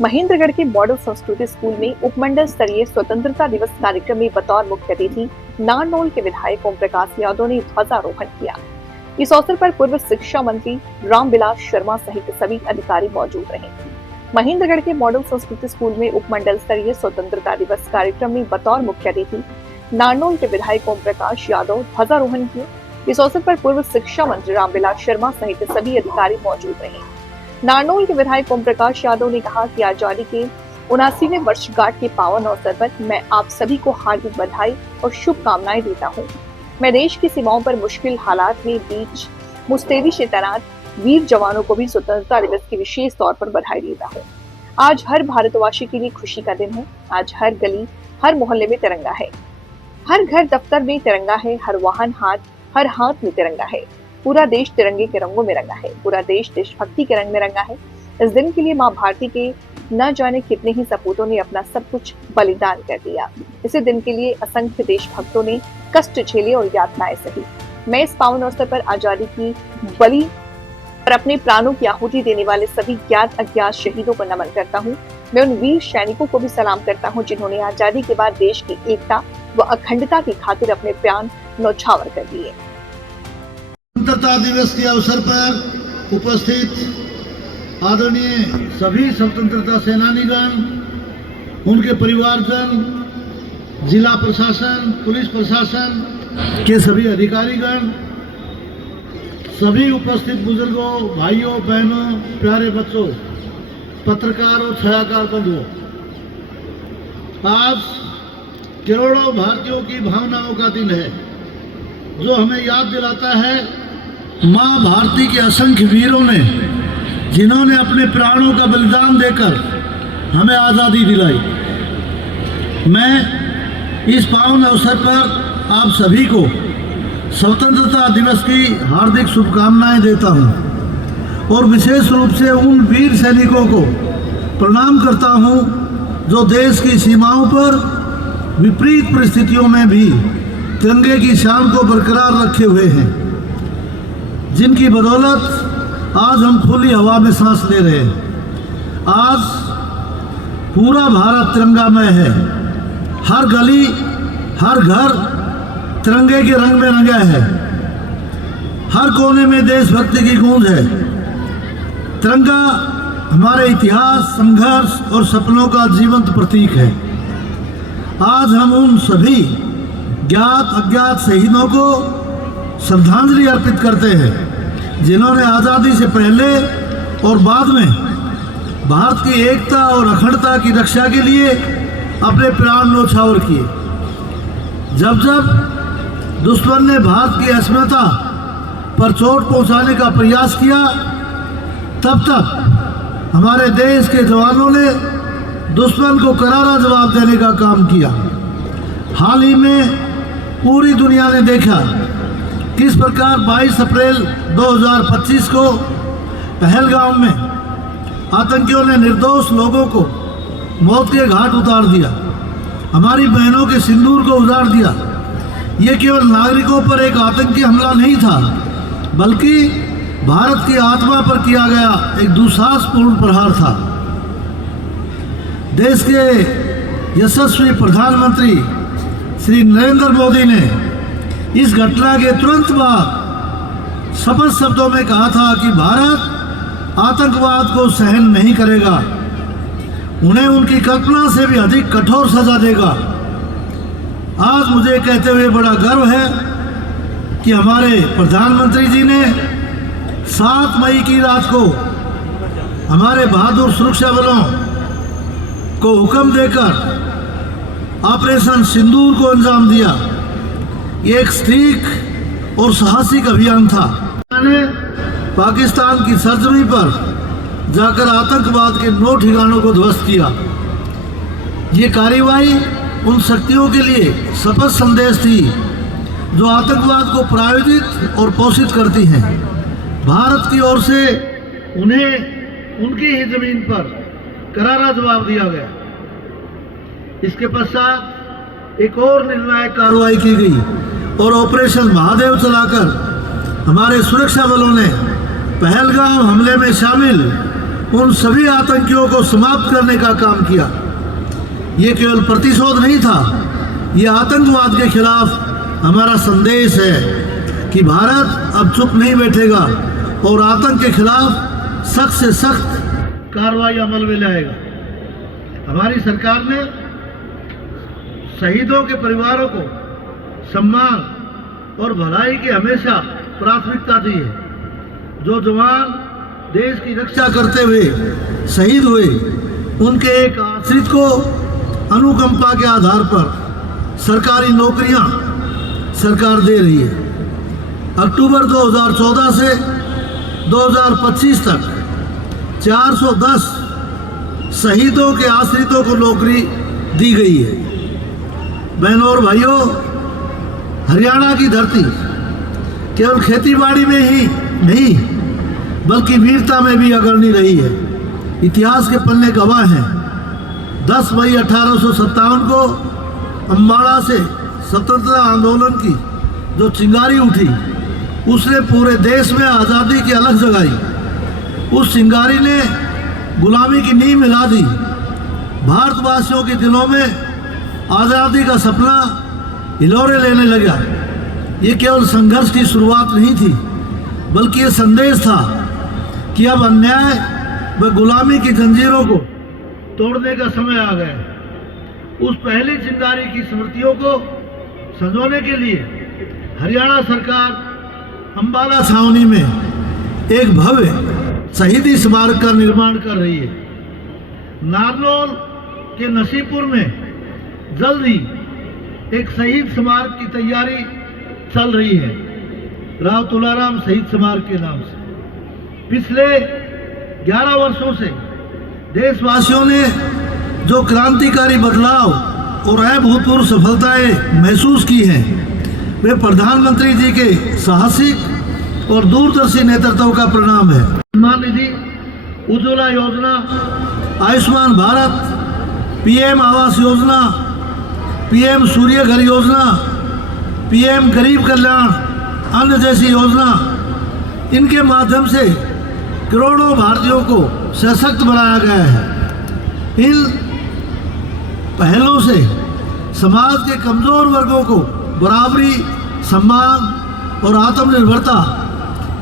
महेंद्रगढ़ के मॉडल संस्कृति स्कूल में उपमंडल स्तरीय स्वतंत्रता दिवस कार्यक्रम में बतौर मुख्य अतिथि नारनौल के विधायक ओम प्रकाश यादव ने ध्वजारोहण किया। इस अवसर पर पूर्व शिक्षा मंत्री रामविलास शर्मा सहित सभी अधिकारी मौजूद रहे। महेंद्रगढ़ के मॉडल संस्कृति स्कूल में उपमंडल स्तरीय स्वतंत्रता दिवस कार्यक्रम में बतौर मुख्य अतिथि नारनौल के विधायक ओम प्रकाश यादव ध्वजारोहण किए। इस अवसर पर पूर्व शिक्षा मंत्री रामविलास शर्मा सहित सभी अधिकारी मौजूद रहे। नारनौल के विधायक ओम प्रकाश यादव ने कहा कि आजादी के 79वें वर्षगांठ के पावन अवसर पर मैं आप सभी को हार्दिक बधाई और शुभकामनाएं देता हूं। मैं देश की सीमाओं पर मुश्किल हालात में बीच मुस्तैदी से तैनात वीर जवानों को भी स्वतंत्रता दिवस की विशेष तौर पर बधाई देता हूं। आज हर भारतवासी के लिए खुशी का दिन है। आज हर गली, हर मोहल्ले में तिरंगा है, हर घर दफ्तर में तिरंगा है, हर वाहन हर हाथ में तिरंगा है। पूरा देश तिरंगे के रंगों में रंगा है। पूरा देश देशभक्ति के रंग में रंगा है। इस दिन के लिए माँ भारती के न जाने कितने ही सपूतों ने अपना सब कुछ बलिदान कर दिया। इसी दिन के लिए असंख्य देशभक्तों ने कष्ट झेले और यातनाएं सही। मैं इस पावन अवसर पर आजादी की बलि पर अपने प्राणों की आहुति देने वाले सभी ज्ञात अज्ञात शहीदों को नमन करता हूँ। मैं उन वीर सैनिकों को भी सलाम करता हूँ जिन्होंने आजादी के बाद देश की एकता व अखंडता की खातिर अपने प्राण न्यौछावर कर दिए। स्वतंत्रता दिवस के अवसर पर उपस्थित आदरणीय सभी स्वतंत्रता सेनानीगण, उनके परिवारजन, जिला प्रशासन, पुलिस प्रशासन के सभी अधिकारीगण, सभी उपस्थित बुजुर्गों, भाइयों, बहनों, प्यारे बच्चों, पत्रकार और छायाकार बंधुओं, आज करोड़ों भारतीयों की भावनाओं का दिन है जो हमें याद दिलाता है माँ भारती के असंख्य वीरों ने जिन्होंने अपने प्राणों का बलिदान देकर हमें आज़ादी दिलाई। मैं इस पावन अवसर पर आप सभी को स्वतंत्रता दिवस की हार्दिक शुभकामनाएं देता हूं और विशेष रूप से उन वीर सैनिकों को प्रणाम करता हूं जो देश की सीमाओं पर विपरीत परिस्थितियों में भी तिरंगे की शान को बरकरार रखे हुए हैं, जिनकी बदौलत आज हम खुली हवा में सांस ले रहे हैं। आज पूरा भारत तिरंगामय है। हर गली, हर घर तिरंगे के रंग में रंगा है। हर कोने में देशभक्ति की गूंज है। तिरंगा हमारे इतिहास, संघर्ष और सपनों का जीवंत प्रतीक है। आज हम उन सभी ज्ञात अज्ञात शहीदों को श्रद्धांजलि अर्पित करते हैं जिन्होंने आज़ादी से पहले और बाद में भारत की एकता और अखंडता की रक्षा के लिए अपने प्राण न्यौछावर किए। जब जब दुश्मन ने भारत की अस्मिता पर चोट पहुंचाने का प्रयास किया, तब तब हमारे देश के जवानों ने दुश्मन को करारा जवाब देने का काम किया। हाल ही में पूरी दुनिया ने देखा किस प्रकार 22 अप्रैल 2025 को पहलगाम में आतंकियों ने निर्दोष लोगों को मौत के घाट उतार दिया, हमारी बहनों के सिंदूर को उजाड़ दिया। ये केवल नागरिकों पर एक आतंकी हमला नहीं था, बल्कि भारत की आत्मा पर किया गया एक दुस्साहसपूर्ण प्रहार था। देश के यशस्वी प्रधानमंत्री श्री नरेंद्र मोदी ने इस घटना के तुरंत बाद स्पष्ट शब्दों में कहा था कि भारत आतंकवाद को सहन नहीं करेगा, उन्हें उनकी कल्पना से भी अधिक कठोर सजा देगा। आज मुझे कहते हुए बड़ा गर्व है कि हमारे प्रधानमंत्री जी ने 7 मई की रात को हमारे बहादुर सुरक्षा बलों को हुक्म देकर ऑपरेशन सिंदूर को अंजाम दिया। ये एक सटीक और साहसिक अभियान था। मैंने पाकिस्तान की सरजमी पर जाकर आतंकवाद के 9 ठिकानों को ध्वस्त किया। ये कार्रवाई उन शक्तियों के लिए स्पष्ट संदेश थी जो आतंकवाद को प्रायोजित और पोषित करती हैं। भारत की ओर से उन्हें उनकी ही जमीन पर करारा जवाब दिया गया। इसके पश्चात एक और निर्णायक कार्रवाई की गई और ऑपरेशन महादेव चलाकर हमारे सुरक्षा बलों ने पहलगाम हमले में शामिल उन सभी आतंकियों को समाप्त करने का काम किया। ये केवल प्रतिशोध नहीं था, ये आतंकवाद के खिलाफ हमारा संदेश है कि भारत अब चुप नहीं बैठेगा और आतंक के खिलाफ सख्त से सख्त कार्रवाई अमल में लाएगा। हमारी सरकार ने शहीदों के परिवारों को सम्मान और भलाई की हमेशा प्राथमिकता दी है। जो जवान देश की रक्षा करते हुए शहीद हुए, उनके एक आश्रित को अनुकंपा के आधार पर सरकारी नौकरियां सरकार दे रही है। अक्टूबर 2014 से 2025 तक 410 शहीदों के आश्रितों को नौकरी दी गई है। बहनों और भाइयों, हरियाणा की धरती केवल खेतीबाड़ी में ही नहीं बल्कि वीरता में भी अग्रणी रही है। इतिहास के पन्ने गवाह हैं। 10 मई 1857 को अम्बाड़ा से स्वतंत्रता आंदोलन की जो चिंगारी उठी, उसने पूरे देश में आज़ादी की अलख जगाई। उस चिंगारी ने गुलामी की नींव मिला दी। भारतवासियों के दिलों में आज़ादी का सपना हिलोरे लेने लगा। ये केवल संघर्ष की शुरुआत नहीं थी, बल्कि ये संदेश था कि अब अन्याय व गुलामी की जंजीरों को तोड़ने का समय आ गया। उस पहली चिंगारी की स्मृतियों को संजोने के लिए हरियाणा सरकार अम्बाला छावनी में एक भव्य शहीदी स्मारक का निर्माण कर रही है। नारनौल के नसीपुर में जल्द ही एक शहीद स्मारक की तैयारी चल रही है, राव तुलाराम शहीद स्मारक के नाम से। पिछले 11 वर्षों से देशवासियों ने जो क्रांतिकारी बदलाव और अभूतपूर्व सफलताएं महसूस की हैं, वे प्रधानमंत्री जी के साहसिक और दूरदर्शी नेतृत्व का परिणाम है। सम्मान निधि, उज्ज्वला योजना, आयुष्मान भारत, पीएम आवास योजना, पीएम सूर्य घर योजना, पीएम गरीब कल्याण अन्न जैसी योजना, इनके माध्यम से करोड़ों भारतीयों को सशक्त बनाया गया है। इन पहलों से समाज के कमजोर वर्गों को बराबरी, सम्मान और आत्मनिर्भरता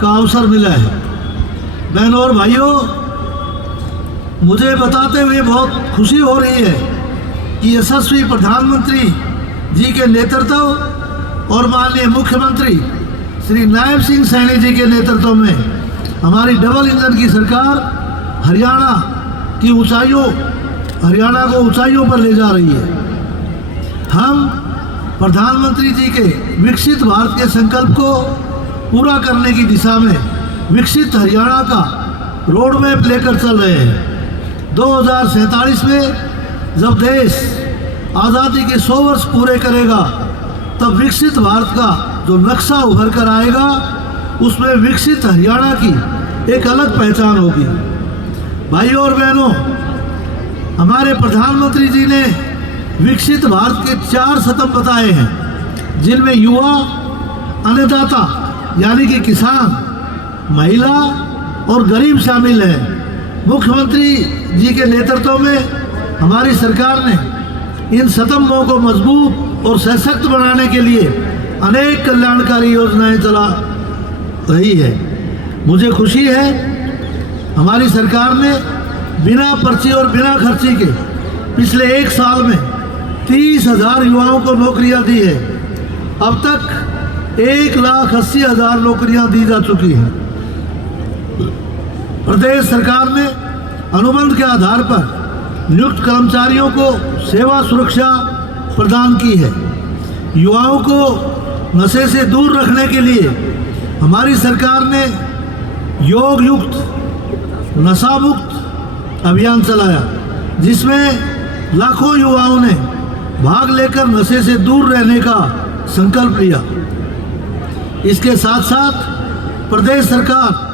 का अवसर मिला है। बहनों और भाइयों, मुझे बताते हुए बहुत खुशी हो रही है कि यशस्वी प्रधानमंत्री जी के नेतृत्व और माननीय मुख्यमंत्री श्री नायब सिंह सैनी जी के नेतृत्व में हमारी डबल इंजन की सरकार हरियाणा को ऊंचाइयों पर ले जा रही है। हम प्रधानमंत्री जी के विकसित भारत के संकल्प को पूरा करने की दिशा में विकसित हरियाणा का रोड मैप लेकर चल रहे हैं। 2047 में जब देश आज़ादी के 100 वर्ष पूरे करेगा, तब विकसित भारत का जो नक्शा उभर कर आएगा, उसमें विकसित हरियाणा की एक अलग पहचान होगी। भाइयों और बहनों, हमारे प्रधानमंत्री जी ने विकसित भारत के 4 स्तंभ बताए हैं, जिनमें युवा, अन्नदाता यानी कि किसान, महिला और गरीब शामिल हैं। मुख्यमंत्री जी के नेतृत्व में हमारी सरकार ने इन स्तंभों को मजबूत और सशक्त बनाने के लिए अनेक कल्याणकारी योजनाएं चला रही है। मुझे खुशी है, हमारी सरकार ने बिना पर्ची और बिना खर्ची के पिछले 1 साल में 30,000 युवाओं को नौकरियां दी है। अब तक 1,80,000 नौकरियां दी जा चुकी हैं। प्रदेश सरकार ने अनुबंध के आधार पर नियुक्त कर्मचारियों को सेवा सुरक्षा प्रदान की है। युवाओं को नशे से दूर रखने के लिए हमारी सरकार ने योग युक्त नशा मुक्त अभियान चलाया, जिसमें लाखों युवाओं ने भाग लेकर नशे से दूर रहने का संकल्प लिया। इसके साथ साथ प्रदेश सरकार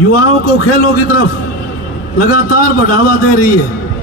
युवाओं को खेलों की तरफ लगातार बढ़ावा दे रही है।